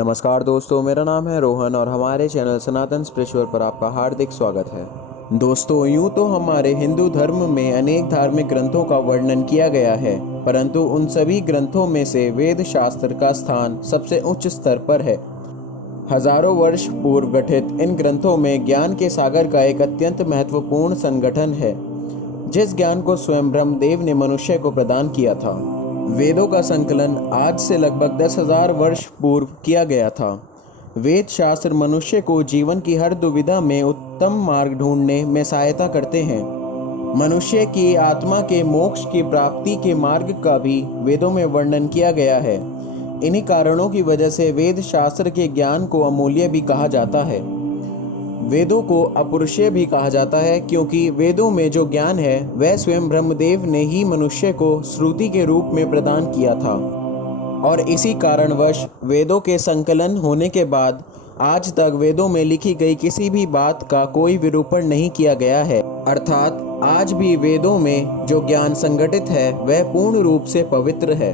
नमस्कार दोस्तों, मेरा नाम है रोहन और हमारे चैनल सनातन स्पिरिचुअल पर आपका हार्दिक स्वागत है। दोस्तों, यूं तो हमारे हिंदू धर्म में अनेक धार्मिक ग्रंथों का वर्णन किया गया है, परंतु उन सभी ग्रंथों में से वेद शास्त्र का स्थान सबसे उच्च स्तर पर है। हजारों वर्ष पूर्व गठित इन ग्रंथों में ज्ञान के सागर का एक अत्यंत महत्वपूर्ण संगठन है, जिस ज्ञान को स्वयं ब्रह्मदेव ने मनुष्य को प्रदान किया था। वेदों का संकलन आज से लगभग 10,000 वर्ष पूर्व किया गया था। वेद शास्त्र मनुष्य को जीवन की हर दुविधा में उत्तम मार्ग ढूंढने में सहायता करते हैं। मनुष्य की आत्मा के मोक्ष की प्राप्ति के मार्ग का भी वेदों में वर्णन किया गया है। इन्हीं कारणों की वजह से वेद शास्त्र के ज्ञान को अमूल्य भी कहा जाता है। वेदों को अपौरुषेय भी कहा जाता है, क्योंकि वेदों में जो ज्ञान है वह स्वयं ब्रह्मदेव ने ही मनुष्य को श्रुति के रूप में प्रदान किया था, और इसी कारणवश वेदों के संकलन होने के बाद आज तक वेदों में लिखी गई किसी भी बात का कोई विरूपण नहीं किया गया है। अर्थात आज भी वेदों में जो ज्ञान संगठित है वह पूर्ण रूप से पवित्र है।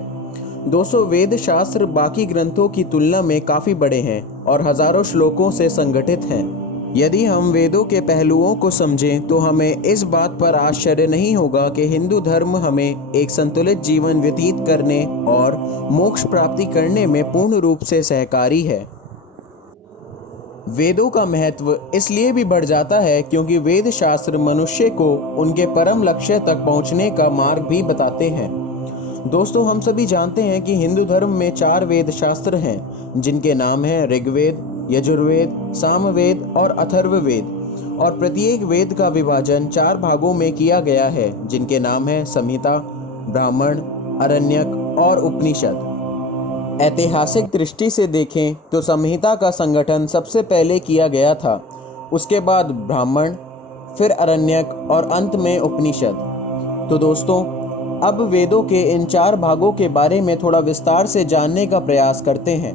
दोस्तों, वेद शास्त्र बाकी ग्रंथों की तुलना में काफ़ी बड़े हैं और हजारों श्लोकों से संगठित हैं। यदि हम वेदों के पहलुओं को समझें तो हमें इस बात पर आश्चर्य नहीं होगा कि हिंदू धर्म हमें एक संतुलित जीवन व्यतीत करने और मोक्ष प्राप्ति करने में पूर्ण रूप से सहकारी है। वेदों का महत्व इसलिए भी बढ़ जाता है क्योंकि वेद शास्त्र मनुष्य को उनके परम लक्ष्य तक पहुंचने का मार्ग भी बताते हैं। दोस्तों, हम सभी जानते हैं कि हिंदू धर्म में 4 वेद शास्त्र हैं, जिनके नाम हैं ऋग्वेद, यजुर्वेद, सामवेद और अथर्ववेद, और प्रत्येक वेद का विभाजन 4 भागों में किया गया है, जिनके नाम हैं संहिता, ब्राह्मण, अरण्यक और उपनिषद। ऐतिहासिक दृष्टि से देखें तो संहिता का संगठन सबसे पहले किया गया था, उसके बाद ब्राह्मण, फिर अरण्यक और अंत में उपनिषद। तो दोस्तों, अब वेदों के इन 4 भागों के बारे में थोड़ा विस्तार से जानने का प्रयास करते हैं।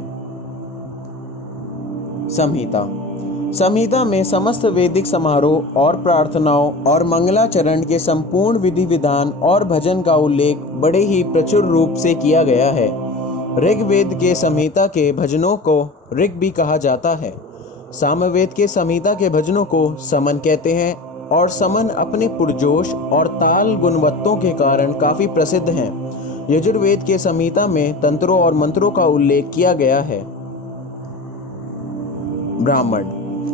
संहिता में समस्त वैदिक समारोह और प्रार्थनाओं और मंगलाचरण के संपूर्ण विधि विधान और भजन का उल्लेख बड़े ही प्रचुर रूप से किया गया है। ऋग्वेद के संहिता के भजनों को ऋग भी कहा जाता है। सामवेद के संहिता के भजनों को समन कहते हैं, और समन अपने पुरजोश और ताल गुणवत्तों के कारण काफी प्रसिद्ध हैं। यजुर्वेद के संहिता में तंत्रों और मंत्रों का उल्लेख किया गया है। ब्राह्मण।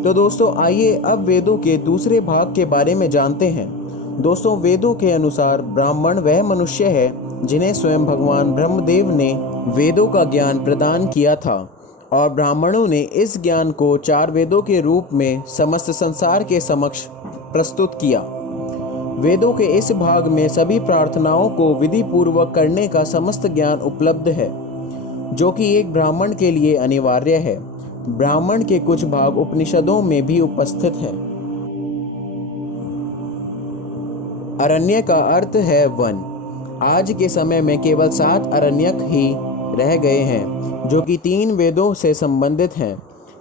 तो दोस्तों, आइए अब वेदों के दूसरे भाग के बारे में जानते हैं। दोस्तों, वेदों के अनुसार ब्राह्मण वह मनुष्य है जिन्हें स्वयं भगवान ब्रह्मदेव ने वेदों का ज्ञान प्रदान किया था, और ब्राह्मणों ने इस ज्ञान को 4 वेदों के रूप में समस्त संसार के समक्ष प्रस्तुत किया। वेदों के इस भाग में सभी प्रार्थनाओं को विधि पूर्वक करने का समस्त ज्ञान उपलब्ध है, जो कि एक ब्राह्मण के लिए अनिवार्य है। ब्राह्मण के कुछ भाग उपनिषदों में भी उपस्थित हैं। अरण्य का अर्थ है वन। आज के समय में केवल 7 अरण्यक ही रह गए हैं, जो कि 3 वेदों से संबंधित हैं।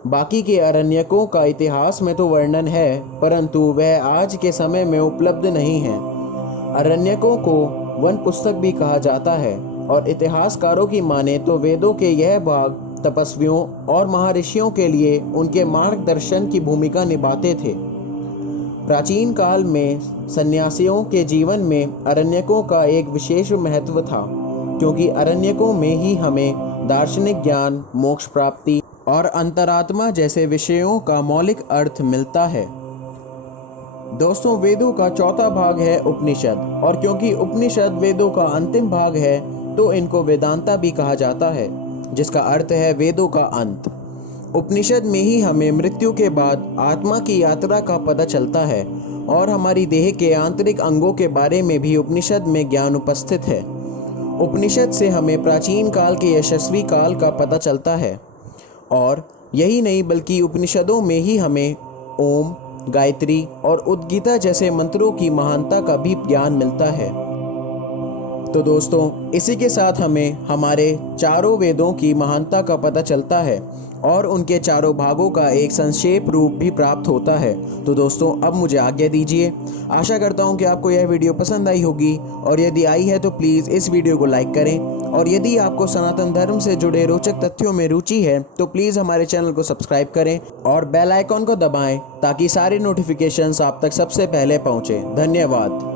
बाकी के अरण्यकों का इतिहास में तो वर्णन है, परंतु वह आज के समय में उपलब्ध नहीं है। अरण्यकों को वन पुस्तक भी कहा जाता है, और इतिहासकारों की माने तो वेदों के यह भाग तपस्वियों और महर्षियों के लिए उनके मार्गदर्शन की भूमिका निभाते थे। प्राचीन काल में सन्यासियों के जीवन में अरण्यकों का एक विशेष महत्व था, क्योंकि अरण्यकों में ही हमें दार्शनिक ज्ञान, मोक्ष प्राप्ति और अंतरात्मा जैसे विषयों का मौलिक अर्थ मिलता है। दोस्तों, वेदों का चौथा भाग है उपनिषद, और क्योंकि उपनिषद वेदों का अंतिम भाग है तो इनको वेदांता भी कहा जाता है, जिसका अर्थ है वेदों का अंत। उपनिषद में ही हमें मृत्यु के बाद आत्मा की यात्रा का पता चलता है, और हमारी देह के आंतरिक अंगों के बारे में भी उपनिषद में ज्ञान उपस्थित है। उपनिषद से हमें प्राचीन काल के यशस्वी काल का पता चलता है, और यही नहीं बल्कि उपनिषदों में ही हमें ओम, गायत्री और उद्गीता जैसे मंत्रों की महानता का भी ज्ञान मिलता है। तो दोस्तों, इसी के साथ हमें हमारे 4 वेदों की महानता का पता चलता है, और उनके चारों भागों का एक संक्षेप रूप भी प्राप्त होता है। तो दोस्तों अब मुझे आज्ञा दीजिए। आशा करता हूँ कि आपको यह वीडियो पसंद आई होगी, और यदि आई है तो प्लीज़ इस वीडियो को लाइक करें, और यदि आपको सनातन धर्म से जुड़े रोचक तथ्यों में रुचि है तो प्लीज़ हमारे चैनल को सब्सक्राइब करें और बेल आइकॉन को दबाएं ताकि सारी नोटिफिकेशंस आप तक सबसे पहले पहुंचे। धन्यवाद।